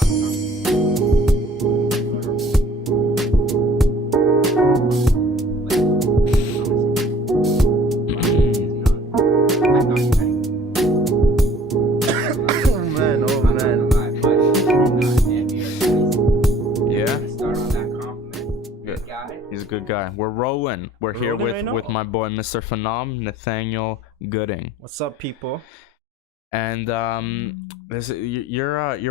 He's a good guy. We're rolling. We're here rolling with right my boy Mr. Phenom, Nathaniel Gooding. What's up, people? And you're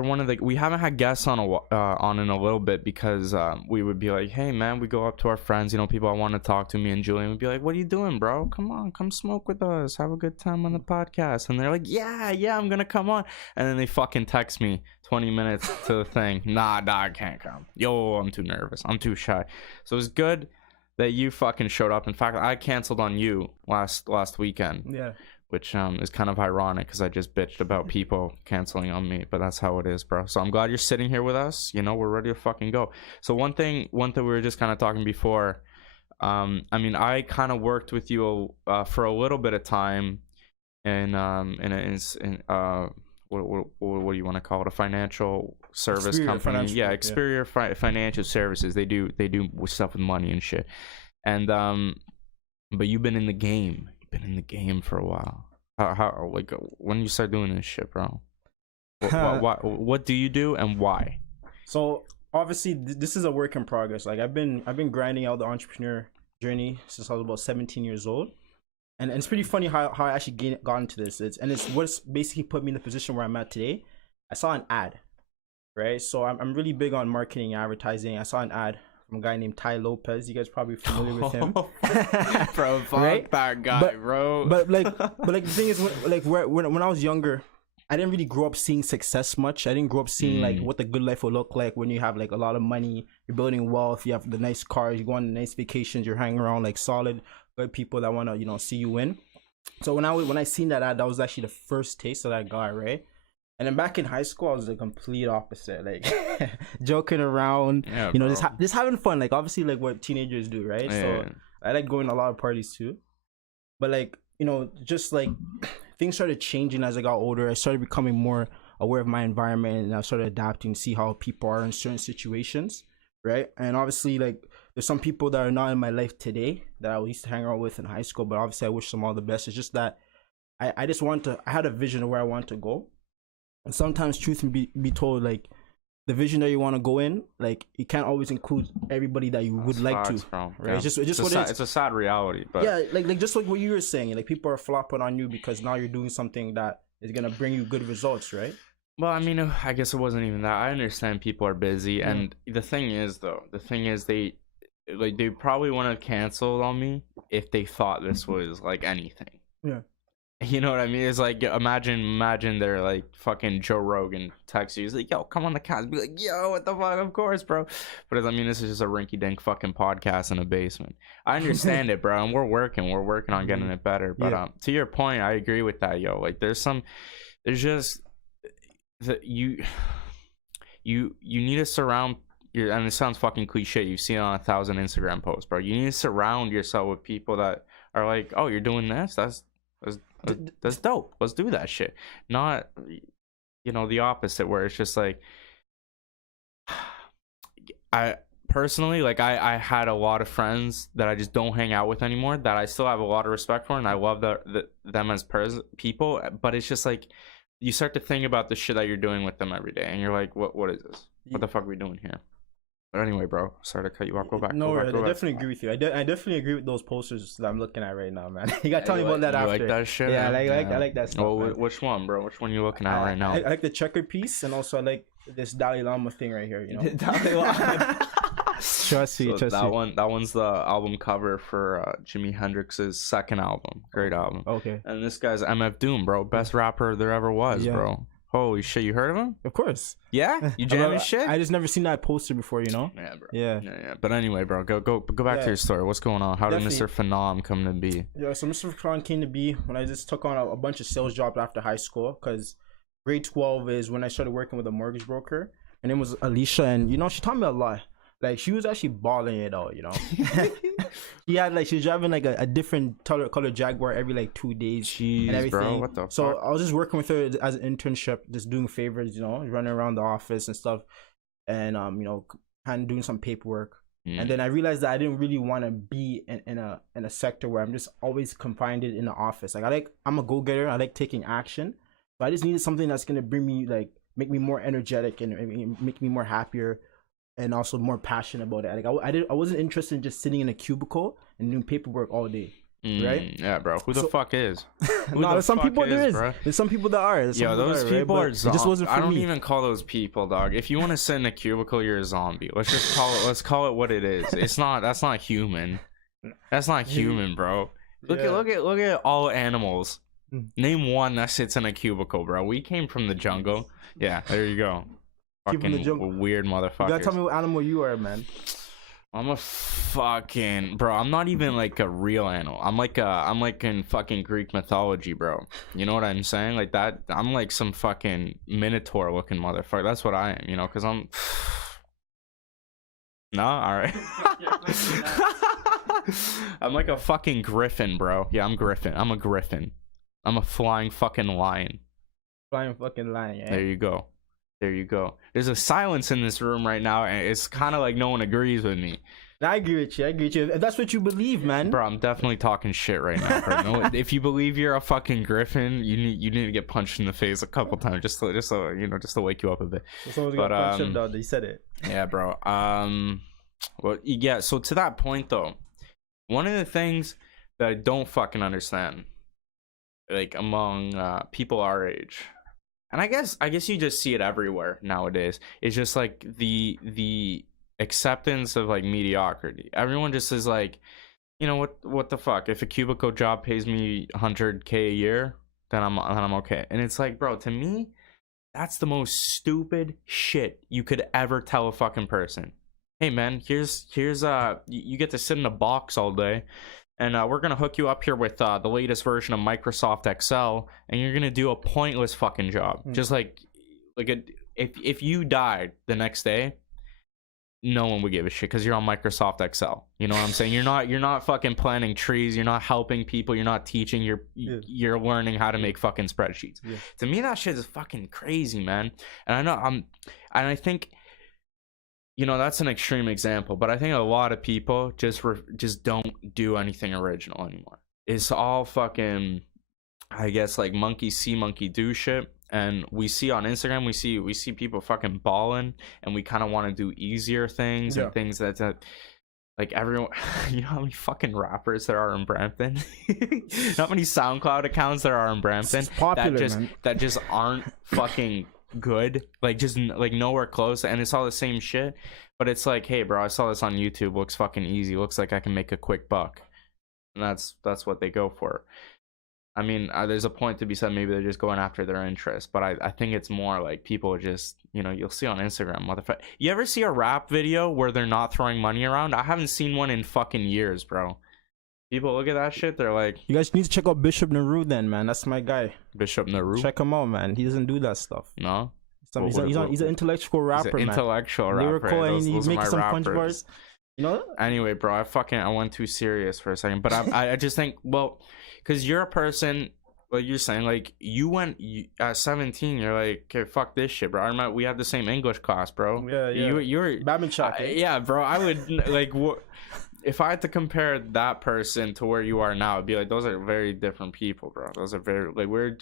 one of the, we haven't had guests on in a little bit because we would be like, hey man, we go up to our friends, people I want to talk to, me and Julian would be like, what are you doing, bro? Come on, come smoke with us, have a good time on the podcast. And they're like, yeah, I'm gonna come on. And then they fucking text me 20 minutes to the thing, nah, I can't come. Yo, I'm too nervous, I'm too shy. So it was good that you fucking showed up. In fact, I canceled on you last weekend. Yeah. Which is kind of ironic because I just bitched about people canceling on me, but that's how it is, bro. So I'm glad you're sitting here with us. We're ready to fucking go. So one thing we were just kind of talking before. I kind of worked with you for a little bit of time, what do you want to call it? A financial service company. Yeah, Experior Financial Services. They do stuff with money and shit. And but you've been in the game. Been in the game for a while. How like when you start doing this shit, bro? What do you do and why? So obviously this is a work in progress. Like I've been grinding out the entrepreneur journey since I was about 17 years old, and it's pretty funny how I actually got into this. It's what's basically put me in the position where I'm at today. I saw an ad, right? So I'm really big on marketing and advertising. I saw an ad from a guy named Ty Lopez. You guys probably familiar with him. Bro, fuck right? That guy, bro. But the thing is, when I was younger, I didn't really grow up seeing success much. I didn't grow up seeing like what the good life will look like when you have like a lot of money, you're building wealth, you have the nice cars, you go on the nice vacations, you're hanging around like solid good people that want to see you win. So when I seen that ad, that was actually the first taste that I got, right? And then back in high school, I was the complete opposite, like joking around, just having fun, like obviously like what teenagers do, right? Yeah. So I like going to a lot of parties too, but like just like things started changing as I got older. I started becoming more aware of my environment, and I started adapting to see how people are in certain situations, right? And obviously like there's some people that are not in my life today that I used to hang out with in high school, but obviously I wish them all the best. It's just that I had a vision of where I want to go. And sometimes truth be told, like the vision that you want to go in, like you can't always include everybody that you would like to, right? Yeah. It's just what it is. It's a sad reality, but yeah, like just like what you were saying, like people are flopping on you because now you're doing something that is gonna bring you good results, right? Well, I mean, I guess it wasn't even that. I understand people are busy, and the thing is they probably want to cancel on me if they thought this was like anything. Yeah. You know what I mean? It's like imagine they're like fucking Joe Rogan text you. He's like, yo, come on the cast. Be like, yo, what the fuck? Of course, bro. But I mean, this is just a rinky dink fucking podcast in a basement. I understand it, bro, and we're working on getting it better. But to your point, I agree with that, yo. Like there's just that you need to surround your, and it sounds fucking cliche. You've seen it on 1,000 Instagram posts, bro. You need to surround yourself with people that are like, oh, you're doing this? That's dope. Let's do that shit. Not the opposite, where it's just like I personally, like I had a lot of friends that I just don't hang out with anymore that I still have a lot of respect for, and I love them as people, but it's just like you start to think about the shit that you're doing with them every day, and you're like, what is this? What the fuck are we doing here? But anyway, bro, sorry to cut you off. Go back. No, I definitely agree with you. I definitely agree with those posters that I'm looking at right now, man. You gotta tell me about that after. You like that shit? Yeah, I like that stuff. Well, which one, bro? Which one you looking at right now? I like the checker piece, and also I like this Dalai Lama thing right here. Dalai Lama. Trust me. That one's the album cover for Jimi Hendrix's second album. Great album. Okay. And this guy's MF Doom, bro. Best rapper there ever was, bro. Holy shit, you heard of him? Of course. Yeah? You jamming shit? I just never seen that poster before, Yeah, bro. Yeah. But anyway, bro, go back to your story. What's going on? How did Mr. Phenom come to be? Yeah, so Mr. Phenom came to be when I just took on a bunch of sales jobs after high school, because grade 12 is when I started working with a mortgage broker. Her name was Alicia, and she taught me a lot. Like she was actually balling it out, you know. She was driving like a different color Jaguar every like 2 days and Jeez, bro, everything. what the So fuck? I was just working with her as an internship, just doing favors, you know, running around the office and stuff, and you know, kind of doing some paperwork. And then I realized that I didn't really want to be in a sector where I'm just always confined in the office. Like I'm a go getter. I like taking action. So I just needed something that's gonna bring me like make me more energetic and make me more happier and also more passionate about it. Like I wasn't interested in just sitting in a cubicle and doing paperwork all day. Right? Yeah, bro. Who the fuck is? Who No, the there's some fuck people there is. bro? There's some people that are. There's some Yo, those that people right? are But zombies. it just wasn't for I don't me. even call those people, dog. If you want to sit in a cubicle, you're a zombie. Let's call it what it is. It's not. That's not human. That's not human, bro. Look at all animals. Name one that sits in a cubicle, bro. We came from the jungle. Yeah, there you go. Fucking weird motherfuckers. You gotta tell me what animal you are, man. I'm a fucking bro. I'm not even like a real animal. I'm like in fucking Greek mythology, bro. You know what I'm saying? Like that. I'm like some fucking minotaur looking motherfucker. That's what I am. You know, because I'm. No, all right. I'm like a fucking griffin, bro. Yeah, I'm griffin. I'm a griffin. I'm a flying fucking lion. Flying fucking lion. Yeah. There you go. There you go. There's a silence in this room right now, and it's kind of like no one agrees with me. I agree with you. If that's what you believe, man. Bro, I'm definitely talking shit right now. Bro. No, if you believe you're a fucking griffin, you need to get punched in the face a couple times just to you know, just to wake you up a bit. Someone's got punched him, dog. They said it. Yeah, bro. Well, yeah. So to that point, though, one of the things that I don't fucking understand, like among people our age. And I guess you just see it everywhere nowadays. It's just like the acceptance of like mediocrity. Everyone just is like, you know what the fuck? If a cubicle job pays me $100K a year, then I'm okay. And it's like, bro, to me, that's the most stupid shit you could ever tell a fucking person. Hey man, here's you get to sit in a box all day. And we're going to hook you up here with the latest version of Microsoft Excel, and you're going to do a pointless fucking job. Just like if you died the next day, no one would give a shit because you're on Microsoft Excel. You know what I'm saying? You're not fucking planting trees. You're not helping people. You're not teaching. You're learning how to make fucking spreadsheets. Yeah. To me, that shit is fucking crazy, man. And I think, you know, that's an extreme example, but I think a lot of people just don't do anything original anymore. It's all fucking, I guess, like monkey see, monkey do shit. And we see on Instagram, we see people fucking balling, and we kind of want to do easier things and things that like everyone. You know how many fucking rappers there are in Brampton? You know how many SoundCloud accounts there are in Brampton? It's popular, that just aren't fucking good, like just like nowhere close, and it's all the same shit. But it's like, hey bro, I saw this on YouTube, looks fucking easy, looks like I can make a quick buck, and that's what they go for. I mean, there's a point to be said, maybe they're just going after their interest, but I think it's more like people just, you know, you'll see on Instagram, motherfucker. You ever see a rap video where they're not throwing money around? I haven't seen one in fucking years, bro. People look at that shit, they're like, you guys need to check out Bishop Naru then, man. That's my guy. Bishop Naru? Check him out, man. He doesn't do that stuff. No? He's an intellectual rapper, man. Intellectual rapper. Lyrical, and he's making some punch bars. You know? Anyway, bro, I went too serious for a second. But I just think, well, because you're a person, like you're saying, like, at 17, you're like, okay, fuck this shit, bro. I remember we had the same English class, bro. Yeah. You were... Badminton. Yeah, bro, I would, like... If I had to compare that person to where you are now, it'd be like, those are very different people, bro. Those are very, like, we're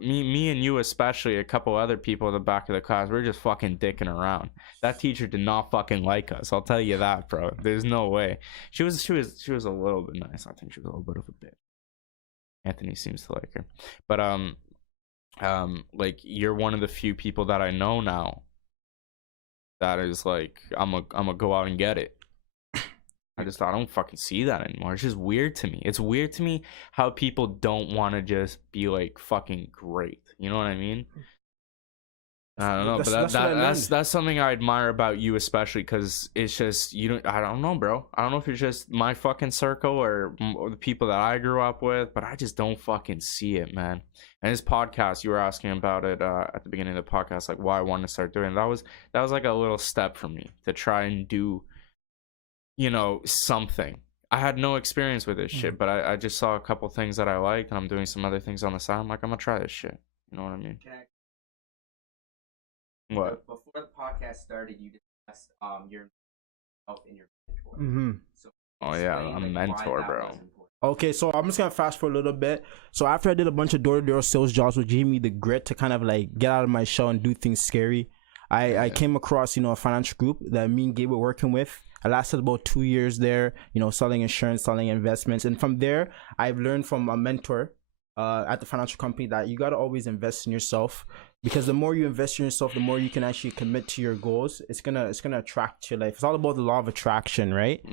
me and you, especially a couple other people in the back of the class, we're just fucking dicking around. That teacher did not fucking like us. I'll tell you that, bro. There's no way. She was a little bit nice. I think she was a little bit of a bitch. Anthony seems to like her, but like, you're one of the few people that I know now that is like, I'm gonna go out and get it. I don't fucking see that anymore. It's just weird to me. It's weird to me how people don't want to just be like fucking great. You know what I mean? I don't know, but that's something I admire about you, especially because it's just, I don't know, bro. I don't know if it's just my fucking circle or the people that I grew up with, but I just don't fucking see it, man. And this podcast, you were asking about it at the beginning of the podcast, like why I wanted to start doing it. That was like a little step for me to try and do you know, something. I had no experience with this shit, but I just saw a couple things that I liked, and I'm doing some other things on the side. I'm like, I'm gonna try this shit. You know what I mean? What? Before the podcast started, you discussed yourself and your mentor. Mm-hmm. So Oh yeah, explain, I'm a like, mentor, why that bro. was important. Okay, so I'm just gonna fast forward a little bit. So after I did a bunch of door-to-door sales jobs, which gave me the grit to kind of like get out of my shell and do things scary, I came across, you know, a financial group that me and Gabe were working with. I lasted about 2 years there, you know, selling insurance, selling investments, and from there, I've learned from a mentor at the financial company that you gotta always invest in yourself, because the more you invest in yourself, the more you can actually commit to your goals. It's gonna attract your life. It's all about the law of attraction, right?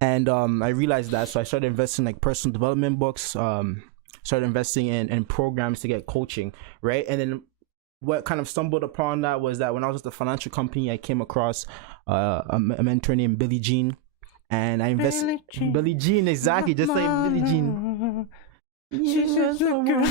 And I realized that, so I started investing in like personal development books, started investing in programs to get coaching, right? And then what kind of stumbled upon that was that when I was at the financial company, I came across a mentor named Billie Jean, and I invested Billie Jean, exactly, just like Billie Jean. She's just a girl.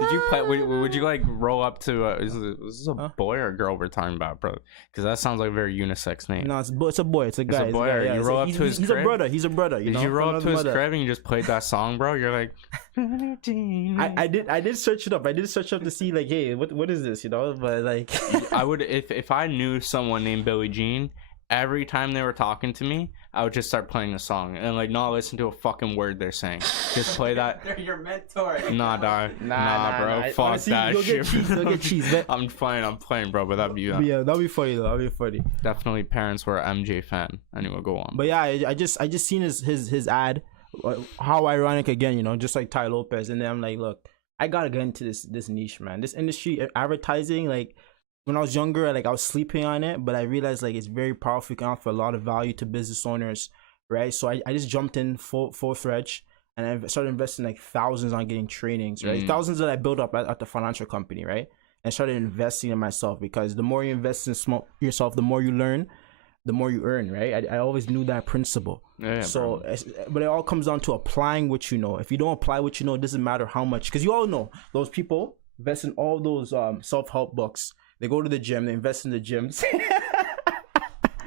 Did you play? Would you like roll up to? Is this a boy or a girl we're talking about, bro? Because that sounds like a very unisex name. No, it's a boy. It's a guy. It's a boy. Yeah, you roll up to his crib. He's a brother. He's a brother. Did you roll up to his crib and you just played that song, bro? You're like, I did search it up. I did search up to see like, hey, what is this? You know, but like, I would if I knew someone named Billie Jean. Every time they were talking to me, I would just start playing the song and like not listen to a fucking word they're saying. Just play that. They're your mentor. Nah, dog. Nah, bro. Nah. Fuck Honestly, that shit. You'll get cheese. But I'm playing, bro. But that'd be yeah, that'll be funny though. That'll be funny. Definitely, parents were an MJ fan. Anyway, go on. But yeah, I just seen his ad. How ironic again, you know, just like Ty Lopez, and then I'm like, look, I gotta get into this niche, man. This industry, advertising, like. When I was younger, like I was sleeping on it, but I realized like it's very powerful. It can offer a lot of value to business owners, right? So I just jumped in full fledged, and I started investing like thousands on getting trainings, right? Thousands that I built up at the financial company, right? And I started investing in myself, because the more you invest in yourself, the more you learn, the more you earn, right? I always knew that principle. Yeah, so, but it all comes down to applying what you know. If you don't apply what you know, it doesn't matter how much, because you all know those people invest in all those self-help books. They go to the gym. They invest in the gyms.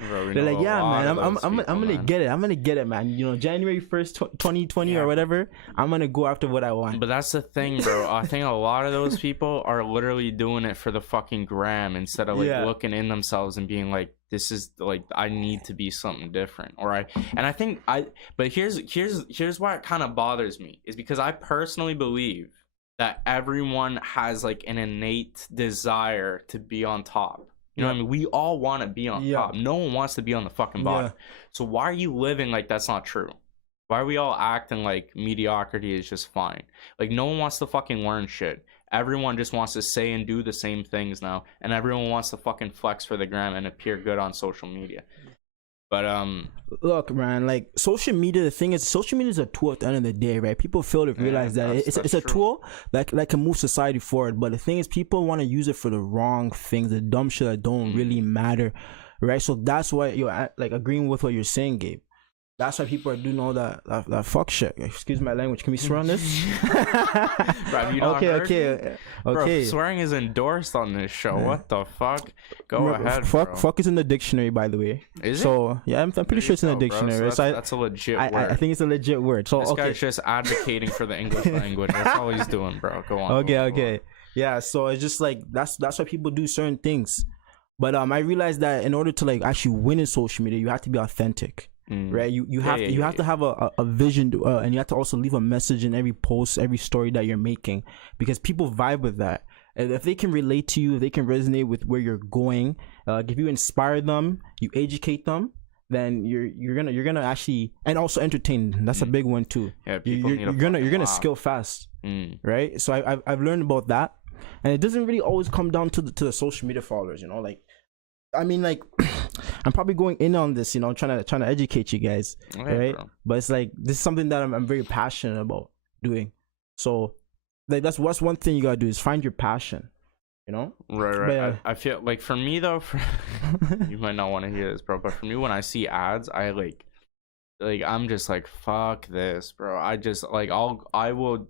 Bro, they're like, yeah, man, I'm gonna get it. I'm gonna get it, man. You know, January 1st, 2020 or whatever. I'm gonna go after what I want. But that's the thing, bro. I think a lot of those people are literally doing it for the fucking gram instead of like looking in themselves and being like, this is like, I need to be something different. But here's why it kind of bothers me, is because I personally believe that everyone has like an innate desire to be on top. You know what I mean? We all want to be on top. No one wants to be on the fucking bottom. So why are you living like that's not true? Why are we all acting like mediocrity is just fine? Like no one wants to fucking learn shit. Everyone just wants to say and do the same things now, and everyone wants to fucking flex for the gram and appear good on social media. But look, man, like social media, the thing is, social media is a tool at the end of the day, right? People fail to realize that it's a tool that can move society forward. But the thing is, people want to use it for the wrong things, the dumb shit that don't really matter, right? So that's why you're like agreeing with what you're saying, Gabe. That's why people are doing all that fuck shit. Excuse my language. Can we swear on this? Bro, okay. Bro, swearing is endorsed on this show. What the fuck? Go ahead, bro. Fuck is in the dictionary, by the way. Is it? So yeah, I'm pretty sure it's in the dictionary. So that's a legit word. I think it's a legit word. So this guy's just advocating for the English language. That's all he's doing, bro. Go on. Okay. Yeah. So it's just like that's why people do certain things. But I realized that in order to like actually win in social media, you have to be authentic. Right, you have to have a vision, and you have to also leave a message in every post, every story that you're making, because people vibe with that. And if they can relate to you, if they can resonate with where you're going, if you inspire them, you educate them, then you're gonna actually, and also entertain. That's a big one too. Yeah, you're gonna skill fast, right? So I've learned about that, and it doesn't really always come down to the social media followers, you know, like. I mean, like, I'm probably going in on this, you know, trying to educate you guys, right? Bro. But it's like this is something that I'm very passionate about doing. So, like, that's one thing you gotta do is find your passion, you know? Right. But, I feel like for me though, you might not want to hear this, bro, but for me, when I see ads, I like I'm just like, fuck this, bro. I just like I will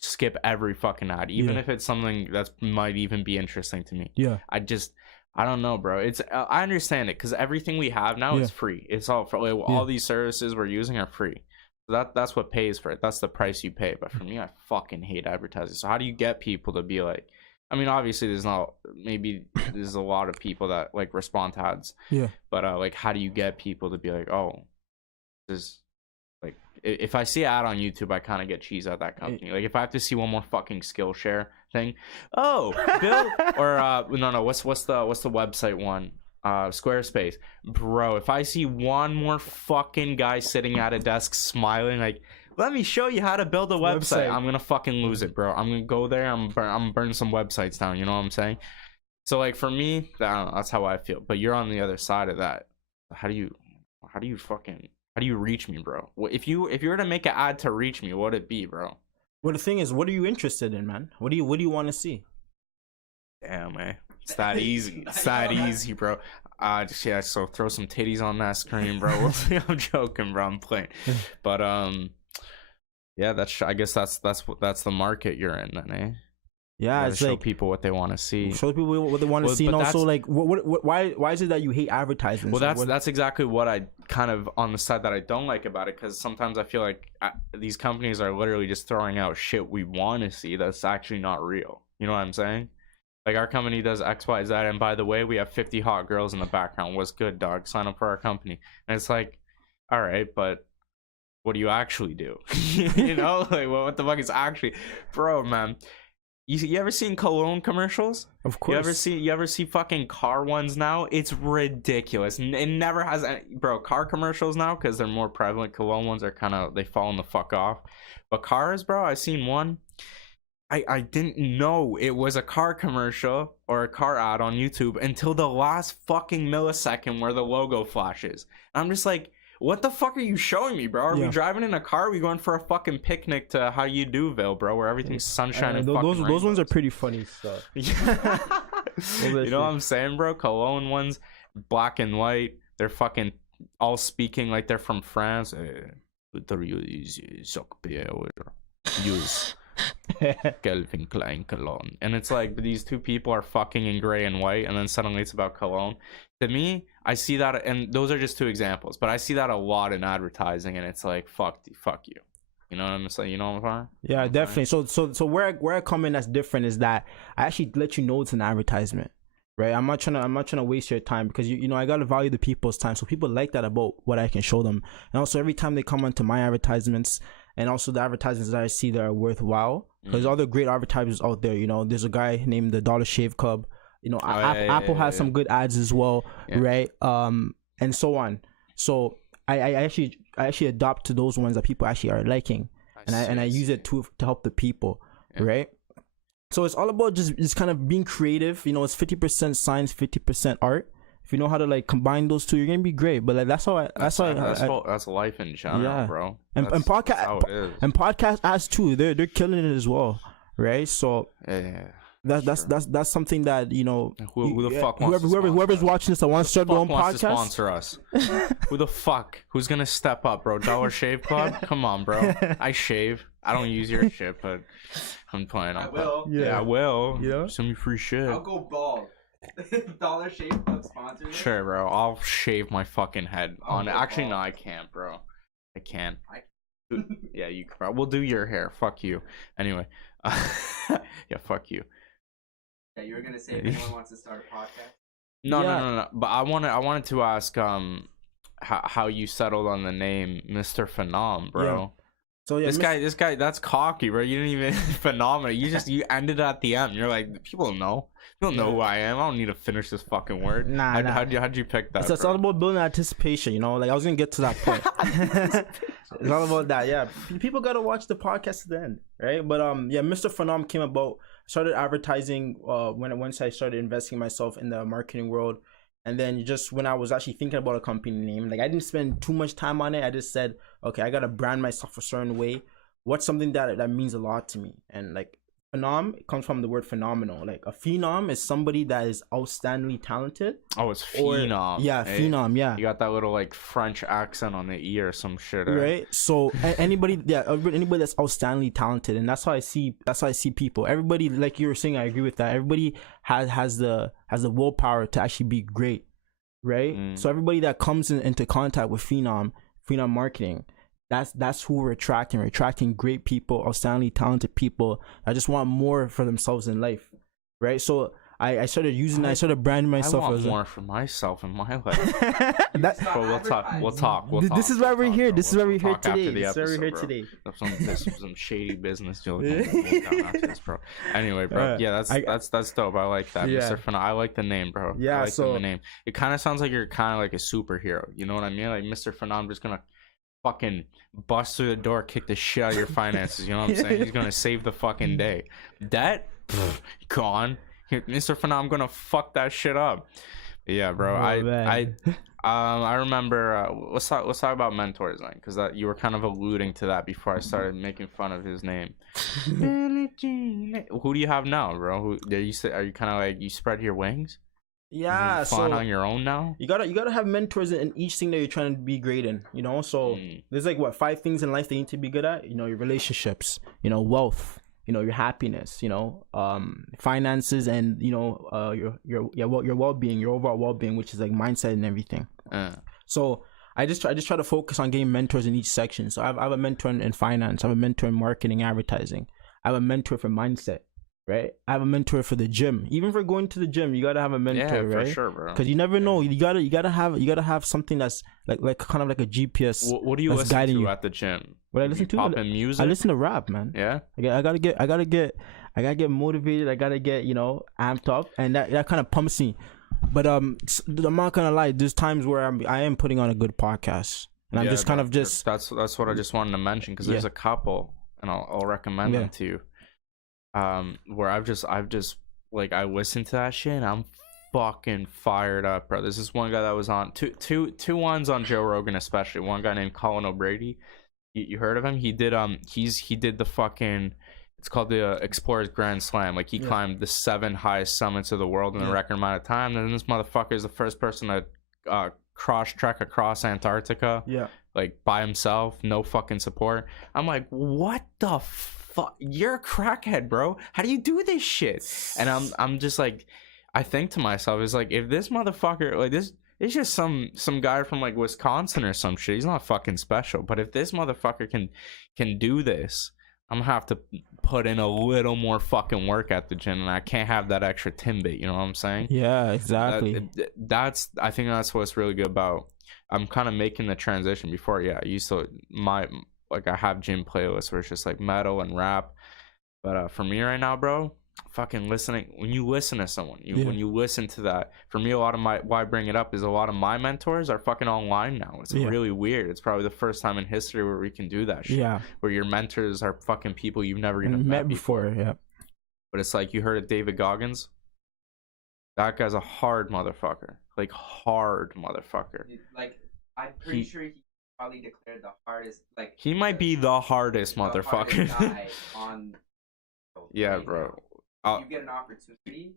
skip every fucking ad, even if it's something that might even be interesting to me. Yeah. I don't know, bro. It's I understand it because everything we have now Yeah. is free. It's all for like, all these services we're using are free. So that's what pays for it. That's the price you pay. But for me, I fucking hate advertising. So how do you get people to be like? I mean, obviously, maybe there's a lot of people that like respond to ads. Yeah. But like, how do you get people to be like, oh, this like if I see an ad on YouTube, I kind of get cheese at that company. Like if I have to see one more fucking Skillshare thing, oh, Bill or no, what's the website one? Squarespace, bro. If I see one more fucking guy sitting at a desk smiling like, let me show you how to build a website, I'm gonna fucking lose it, bro. I'm gonna go there. I'm burning some websites down. You know what I'm saying? So like for me, I don't know, that's how I feel. But you're on the other side of that. How do you reach me, bro? If you were to make an ad to reach me, what would it be, bro? Well, the thing is, what are you interested in, man? What do you want to see? Damn, man. It's that easy. It's that easy, bro. Just yeah. So throw some titties on that screen, bro. I'm joking, bro. I'm playing, but yeah. I guess that's the market you're in, then, eh? Yeah, it's show like people what they want to see. Show people what they want to see, and also like, why is it that you hate advertisements? Well, that's exactly what I kind of on the side that I don't like about it, because sometimes I feel like these companies are literally just throwing out shit we want to see that's actually not real. You know what I'm saying? Like our company does X, Y, Z, and by the way, we have 50 hot girls in the background. What's good, dog? Sign up for our company. And it's like, all right, but what do you actually do? You know, like what the fuck is actually, bro, man. You ever seen cologne commercials? Of course. You ever see fucking car ones now? It's ridiculous. It never has any, bro. Car commercials now, because they're more prevalent. Cologne ones are kind of, they fallen the fuck off. But cars, bro, I seen one. I didn't know it was a car commercial or a car ad on YouTube until the last fucking millisecond where the logo flashes. And I'm just like, what the fuck are you showing me, bro? Are we driving in a car? Are we going for a fucking picnic to How You Doville, bro, where everything's sunshine and fucking those ones are pretty funny stuff. You know what I'm saying, bro? Cologne ones, black and white. They're fucking all speaking like they're from France. Use Calvin Klein cologne, and it's like these two people are fucking in gray and white, and then suddenly it's about cologne. To me, I see that, and those are just two examples, but I see that a lot in advertising, and it's like fuck you. You know what I'm saying? You know what I'm saying? Yeah, definitely. So where I come in that's different is that I actually let you know it's an advertisement, right? I'm not trying to waste your time, because you know I gotta value the people's time. So people like that about what I can show them, and also every time they come onto my advertisements, and also the advertisements that I see that are worthwhile. There's other great advertisers out there. You know, there's a guy named the Dollar Shave Club. You know, Apple has some good ads as well, right? And so on. So I actually adopt to those ones that people actually are liking, and I use it to help the people, right? So it's all about just kind of being creative. You know, it's 50% science, 50% art. If you know how to like combine those two, you're gonna be great. But like that's life in general, bro. And podcast ads too. They're killing it as well, right? So that's something that, you know, who the fuck wants whoever's watching this that wants to start their own podcast, to sponsor us. Who the fuck? Who's gonna step up, bro? Dollar Shave Club? Come on, bro. I shave. I don't use your shit, but I'm playing. I will. Yeah, I will. Yeah. Send me free shit. I'll go bald. Dollar Shave Club sponsors. Sure, bro. I'll shave my fucking head on it. Actually, no, I can't, bro. I can't. Yeah, you can, bro. We'll do your hair. Fuck you. Anyway. Yeah, fuck you. Yeah, you were gonna say if anyone wants to start a podcast. No. But I wanted to ask how you settled on the name Mr. Phenom, bro. Yeah. So yeah, this guy, that's cocky, bro. You didn't even phenomenal. You ended at the end. You're like, people know who I am. I don't need to finish this fucking word. How'd you pick that? So it's all about building anticipation. You know, like I was gonna get to that point. It's all about that. Yeah, people gotta watch the podcast at the end, right? But yeah, Mr. Phenom came about. Started advertising once I started investing myself in the marketing world. And then just when I was actually thinking about a company name, like I didn't spend too much time on it. I just said, okay, I gotta brand myself a certain way. What's something that means a lot to me? And like Phenom comes from the word phenomenal. Like a phenom is somebody that is outstandingly talented. Oh, it's Or Phenom. yeah, eh? phenom. Yeah, You got that little like French accent on the E or some shit, right. So anybody, yeah, anybody that's outstandingly talented, and that's how I see. That's how I see people. Everybody, like you were saying, I agree with that. Everybody has the willpower to actually be great, right? So everybody that comes into contact with phenom marketing, that's who we're attracting. We're attracting great people, outstandingly talented people that just want more for themselves in life, right? So I started using I started branding myself I want as more for myself in my life. that, Stop But we'll talk. advertising. this is why we're here. Bro. This is why we're here We'll talk after today. the This is why we're here episode, bro. today. Some shady business deal going down after this, bro. Anyway, bro. Yeah, that's dope. I like that, Yeah. Mr. Phenom. I like the name, bro. Yeah, I like so- the name. It kind of sounds like you're kind of like a superhero. You know what I mean? Like Mr. Phenom just gonna fucking bust through the door, kick the shit out of your finances. You know what I'm saying? He's gonna save the fucking day. That gone. Mr. Phenom gonna fuck that shit up. But yeah, bro. I remember. Let's talk about mentors then, because that you were kind of alluding to that before I started making fun of his name. Who do you have now, bro? Who are you kind of like you spread your wings? Yeah, Fun so on your own now. you gotta have mentors in each thing that you're trying to be great in, you know. So there's like 5 things in life that you need to be good at. You know, your relationships, you know, wealth, you know, your happiness, you know, finances, and you know, your well-being, your overall well-being, which is like mindset and everything. So I just try to focus on getting mentors in each section. So I have a mentor in finance. I have a mentor in marketing, advertising. I have a mentor for mindset. Right, I have a mentor for the gym. Even for going to the gym, you gotta have a mentor, right? For sure, bro. Because you never know. You gotta have something that's like kind of like a GPS. What do you listen guiding to you at the gym? What I listen to? Popping music. I listen to rap, man. Yeah. I gotta get motivated. I gotta get amped up, and that kind of pumps me. But I'm not gonna lie. There's times where I am putting on a good podcast, and I'm just kind of just. That's what I just wanted to mention, because there's a couple, and I'll recommend them to you. Where I've just like I listened to that shit and I'm fucking fired up, bro. There's this one guy that was on two ones on Joe Rogan, especially one guy named Colin O'Brady. You heard of him? He did he did the fucking, it's called the Explorers Grand Slam. Like he climbed the 7 highest summits of the world in a record amount of time. And this motherfucker is the first person to cross trek across Antarctica. Yeah. Like by himself, no fucking support. I'm like, what the fuck? You're a crackhead, bro. How do you do this shit? And I'm just like, I think to myself, it's like, if this motherfucker, like this, it's just some guy from like Wisconsin or some shit. He's not fucking special. But if this motherfucker can do this, I'm gonna have to put in a little more fucking work at the gym, and I can't have that extra Timbit. You know what I'm saying? Yeah, exactly. I think that's what's really good about. I'm kind of making the transition. Before, I used to I have gym playlists where it's just like metal and rap. But for me right now, bro, fucking listening, when you listen to someone, when you listen to that, for me, a lot of why I bring it up is a lot of my mentors are fucking online now. It's really weird. It's probably the first time in history where we can do that shit. Yeah. Where your mentors are fucking people you've never even met before. Yeah. But it's like, you heard of David Goggins? That guy's a hard motherfucker. Like, hard motherfucker. Like, I'm pretty sure he probably declared the hardest, like he might be the hardest motherfucker. Guy on yeah, bro. You get an opportunity.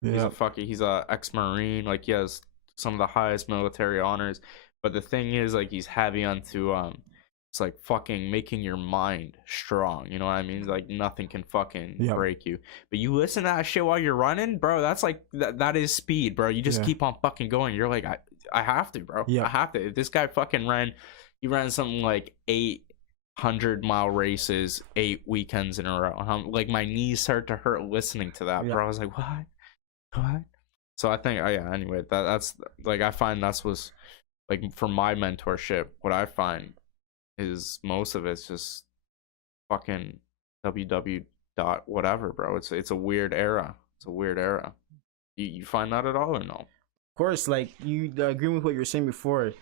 He's a ex-marine. Like, he has some of the highest military honors. But the thing is, like, he's heavy onto it's like fucking making your mind strong. You know what I mean? Like, nothing can fucking break you. But you listen to that shit while you're running, bro. That's like that is speed, bro. You just keep on fucking going. You're like, I have to, bro. I have to. If this guy fucking ran something like 800-mile races 8 weekends in a row. Like, my knees start to hurt listening to that, bro. I was like, what? So I think, anyway, that's like, I find that's what's like, for my mentorship, what I find is most of it's just fucking www. whatever, bro. It's a weird era. It's a weird era. You find that at all or no? Of course, like, you agree with what you were saying before.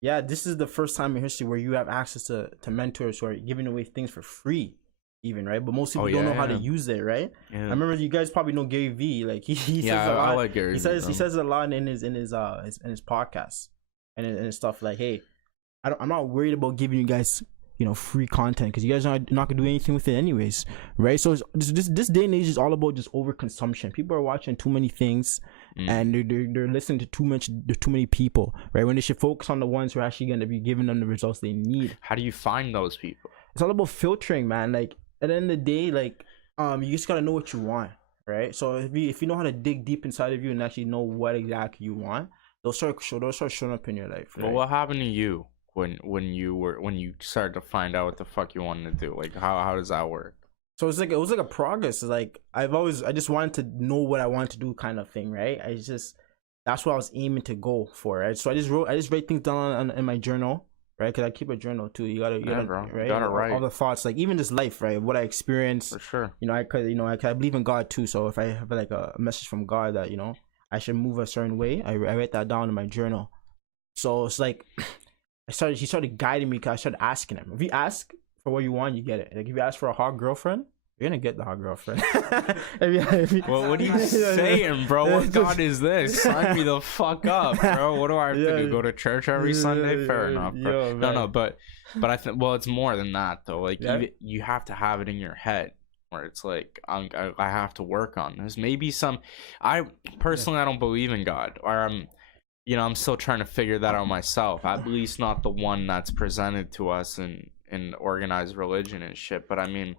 Yeah, this is the first time in history where you have access to mentors who are giving away things for free, even, right? But most people don't know how to use it, right? I remember, you guys probably know Gary Vee. Like, he says a lot. I like Gary Vee. He says a lot in his podcasts and his stuff. Like, hey, I'm not worried about giving you guys free content because you guys are not gonna do anything with it anyways, right? So this day and age is all about just overconsumption. People are watching too many things, and they're listening to too many people, right? When they should focus on the ones who are actually gonna be giving them the results they need. How do you find those people? It's all about filtering, man. Like at the end of the day, like you just gotta know what you want, right? So if you know how to dig deep inside of you and actually know what exactly you want, they'll start showing up in your life. Right? Well, what happened to you when you started to find out what the fuck you wanted to do? Like how does that work? So it was like a progress. It's like I just wanted to know what I wanted to do, kind of thing, right? That's what I was aiming to go for, right? So I just write things down in my journal, right? Because I keep a journal too. You gotta bro. right? You gotta write all the thoughts, like even just life, right? What I experienced, for sure. I believe in God too. So if I have like a message from God that I should move a certain way, I write that down in my journal. So it's like he started guiding me because I started asking him. If you ask for what you want, you get it. Like if you ask for a hot girlfriend, you're gonna get the hot girlfriend. Well, what are you saying, bro? What God is this? Sign me the fuck up, bro. What do I have to do? Go to church every Sunday? Fair enough, bro. No, but I think it's more than that though. Like you have to have it in your head where it's like I have to work on this. Maybe I personally I don't believe in God, or I'm still trying to figure that out myself. At least not the one that's presented to us in organized religion and shit. But I mean,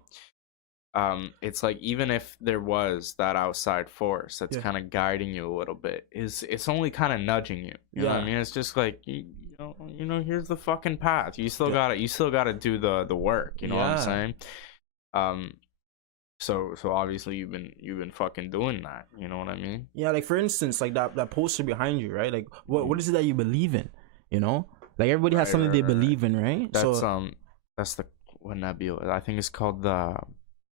it's like even if there was that outside force that's kind of guiding you a little bit, it's only kind of nudging you. You know what I mean? It's just like here's the fucking path. You still gotta do the work. You know what I'm saying? So obviously you've been fucking doing that. You know what I mean? Yeah, like for instance, like that poster behind you, right? Like what is it that you believe in? Like everybody has something they believe in, right? That's the what nebula? I think it's called the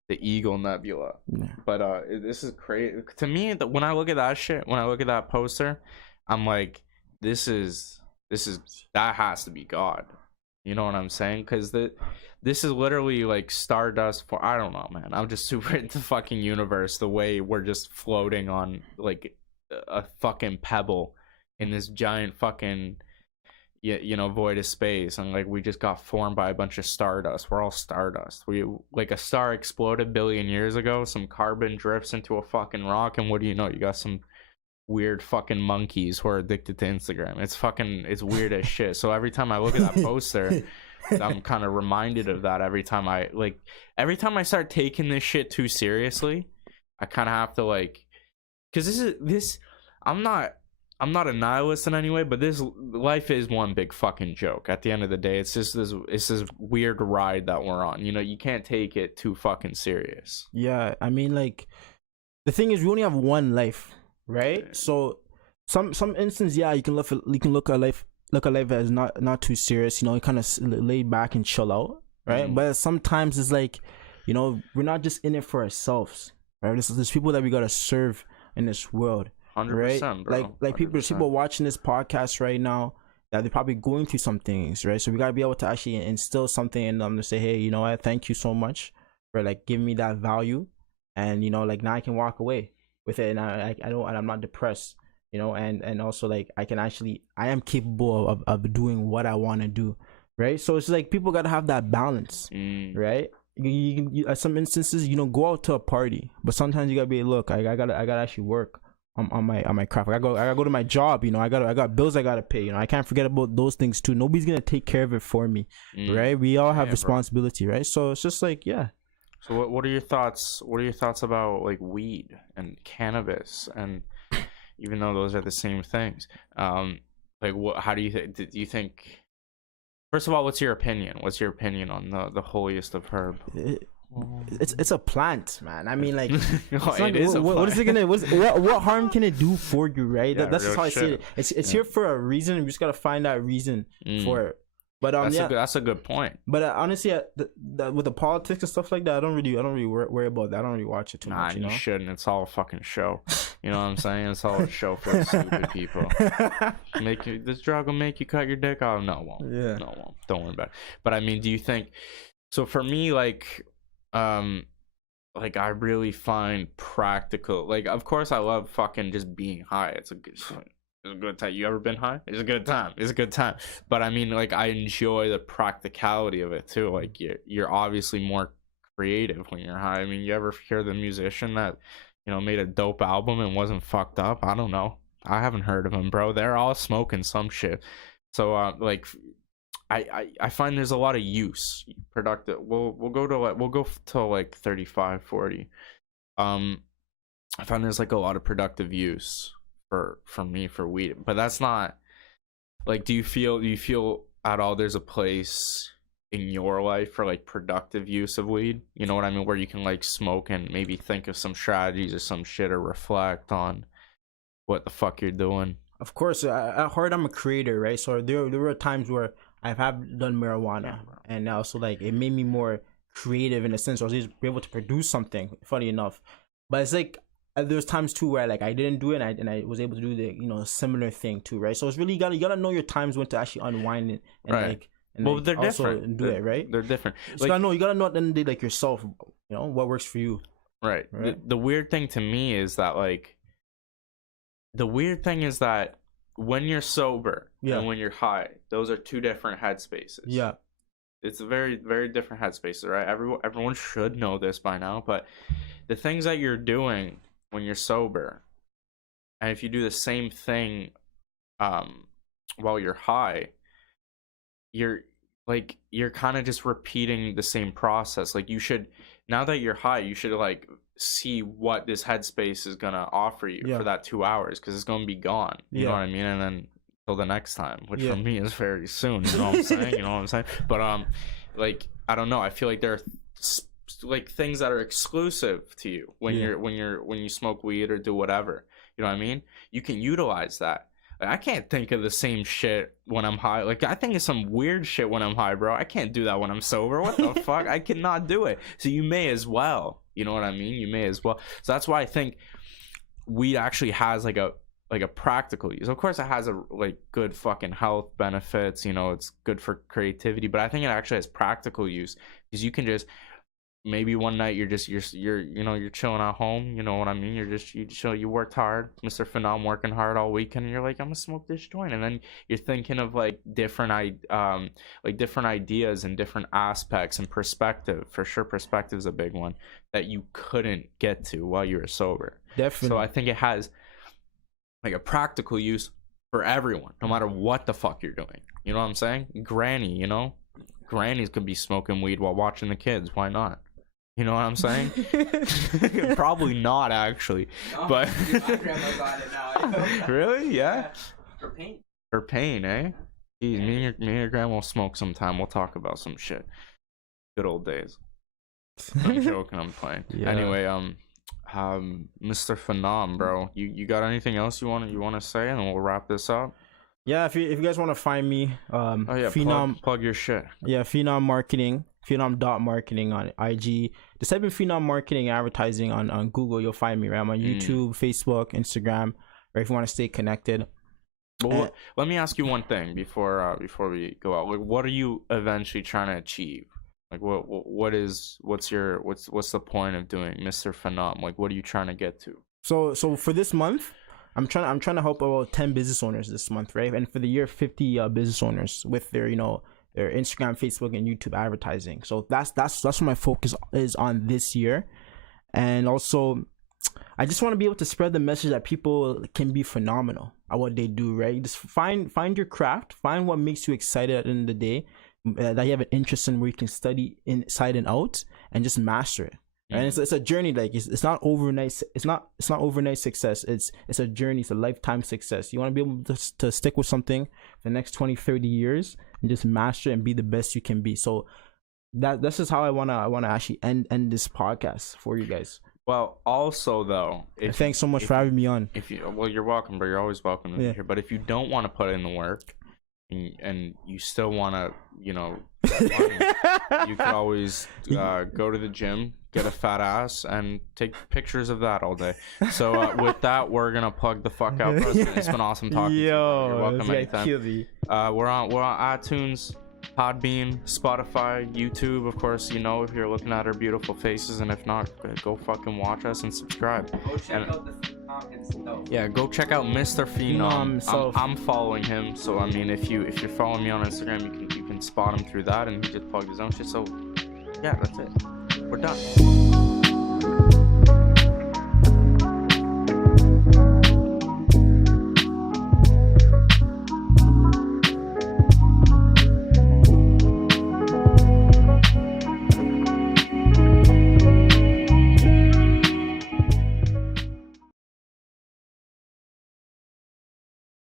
Eagle Nebula. Yeah. But this is crazy to me. When I look at that shit, when I look at that poster, I'm like, this is that has to be God. You know what I'm saying? Because this is literally like stardust for, I don't know, man. I'm just super into fucking universe. The way we're just floating on like a fucking pebble in this giant fucking void of space, and like we just got formed by a bunch of stardust. We're all stardust. We like a star exploded billion years ago, some carbon drifts into a fucking rock, and what do you know? You got some weird fucking monkeys who are addicted to Instagram. It's weird as shit. So every time I look at that poster, I'm kind of reminded of that every time I start taking this shit too seriously. I kind of have to because I'm not a nihilist in any way, but this life is one big fucking joke. At the end of the day, it's just this weird ride that we're on. You can't take it too fucking serious. Yeah, I mean, like the thing is, we only have one life, right? So some instance, you can look at life as not too serious. Kind of lay back and chill out, right? Mm-hmm. But sometimes it's like, we're not just in it for ourselves, right? There's people that we gotta serve in this world. 100%, right? bro. Like people watching this podcast right now that they're probably going through some things, right? So we gotta be able to actually instill something in them to say, hey, you know what? Thank you so much for like giving me that value, and like now I can walk away with it, and I'm not depressed, and also like I am capable of doing what I want to do, right? So it's like people gotta have that balance, right? You at some instances, go out to a party, but sometimes you gotta be, look, I gotta actually work on my craft. I gotta go to my job. I got bills I gotta pay. I can't forget about those things too. Nobody's gonna take care of it for me, right? We all have responsibility, bro. Right? So it's just like, yeah. So what are your thoughts? What are your thoughts about like weed and cannabis? And even though those are the same things, like what? How do you think? Do you think? First of all, what's your opinion? What's your opinion on the holiest of herb? It's a plant, man. I mean, like, it is what is it gonna? What harm can it do for you, right? That's just how I see it. It's here for a reason. We just gotta find that reason for it. But that's a good point. But honestly, with the politics and stuff like that, I don't really worry about that. I don't really watch it too much. You shouldn't. It's all a fucking show. You know what I'm saying? It's all a show for the stupid people. This drug will make you cut your dick off. No, it won't. Yeah. No, it won't. Don't worry about it. But I mean, do you think? So for me, like I really find practical. Like, of course, I love fucking just being high. It's a good time. You ever been high? It's a good time. It's a good time. But I mean, like, I enjoy the practicality of it too. Like, you're obviously more creative when you're high. I mean, you ever hear the musician that, made a dope album and wasn't fucked up? I don't know. I haven't heard of them, bro. They're all smoking some shit. So, like, I find there's a lot of use productive. We'll go to like 35, 40. I find there's like a lot of productive use for me for weed, but that's not like, do you feel at all there's a place in your life for like productive use of weed? You know what I mean? Where you can like smoke and maybe think of some strategies or some shit, or reflect on what the fuck you're doing. Of course, at heart, I'm a creator, right? So there were times where I have done marijuana, and also like it made me more creative in a sense. I was able to produce something. Funny enough, but it's like there's times too where like I didn't do it, and I was able to do the similar thing too, right? So it's really you gotta know your times when to actually unwind it and right. like. And well, like they're also different. Do it right. They're different. So you gotta know at the end of the day, like yourself, what works for you. Right. The weird thing to me is that like. The weird thing is that when you're sober and when you're high, those are two different headspaces. Yeah. It's a very, very different headspaces, right? Everyone should know this by now, but the things that you're doing when you're sober, and if you do the same thing while you're high, you're kind of just repeating the same process. Like, you should, now that you're high, you should like see what this headspace is gonna offer you for that 2 hours, because it's gonna be gone. You know what I mean? And then till the next time, which for me is very soon. You know what I'm saying? You know what I'm saying? But like, I don't know. I feel like there are like things that are exclusive to you when you smoke weed or do whatever. You know what I mean? You can utilize that. Like, I can't think of the same shit when I'm high. Like, I think of some weird shit when I'm high, bro. I can't do that when I'm sober. What the fuck? I cannot do it. So you may as well. You know what I mean? You may as well. So that's why I think weed actually has like a practical use. Of course, it has a like good fucking health benefits. It's good for creativity, but I think it actually has practical use, because you can just. Maybe one night you're chilling at home, you know what I mean? You worked hard, Mr. Phenom working hard all weekend, and you're like, I'm gonna smoke this joint, and then you're thinking of like different ideas and different aspects and perspective. For sure, perspective is a big one that you couldn't get to while you were sober. Definitely. So I think it has like a practical use for everyone, no matter what the fuck you're doing. You know what I'm saying? Grannies could be smoking weed while watching the kids. Why not? You know what I'm saying? Probably not, actually. No, but my grandma got it now. Really? Yeah. For pain. For pain, eh? Jeez, me and your grandma will smoke sometime. We'll talk about some shit. Good old days. I'm joking. I'm playing. Yeah. Anyway, Mr. Phenom, bro, you got anything else you want to say, and then we'll wrap this up? Yeah, if you guys want to find me, Phenom, plug your shit. Yeah, Phenom Marketing, Phenom.marketing on IG. Just type in Phenom Marketing Advertising on Google. You'll find me, right? I'm on YouTube, Facebook, Instagram, or if you want to stay connected. Well, let me ask you one thing before we go out. Like, what are you eventually trying to achieve? Like, what's the point of doing Mr. Phenom? Like, what are you trying to get to? So for this month, I'm trying to help about 10 business owners this month, right? And for the year, 50 business owners with their their Instagram, Facebook, and YouTube advertising. So that's what my focus is on this year. And also, I just want to be able to spread the message that people can be phenomenal at what they do, right? Just find your craft, find what makes you excited at the end of the day, that you have an interest in, where you can study inside and out, and just master it. And it's a journey. Like, it's not overnight. It's not overnight success. It's a journey. It's a lifetime success. You want to be able to stick with something for the next 20, 30 years and just master it and be the best you can be. So that's just how I wanna actually end this podcast for you guys. Well, also though, thanks so much for having me on. You're welcome, bro. You're always welcome to be here. But if you don't want to put in the work, and you still want to, you can always go to the gym, get a fat ass, and take pictures of that all day. So with that, we're gonna plug the fuck out. It's been awesome talking to you. You're welcome anytime. We're on iTunes, Podbean, Spotify, YouTube, of course. If you're looking at our beautiful faces, and if not, go fucking watch us and subscribe. Check out the himself. Yeah, go check out Mr. Phenom Phenom. himself. I'm following him, so I mean, if you're following me on Instagram, you can spot him through that, and he just plugged his own shit. So yeah, that's it. We're done.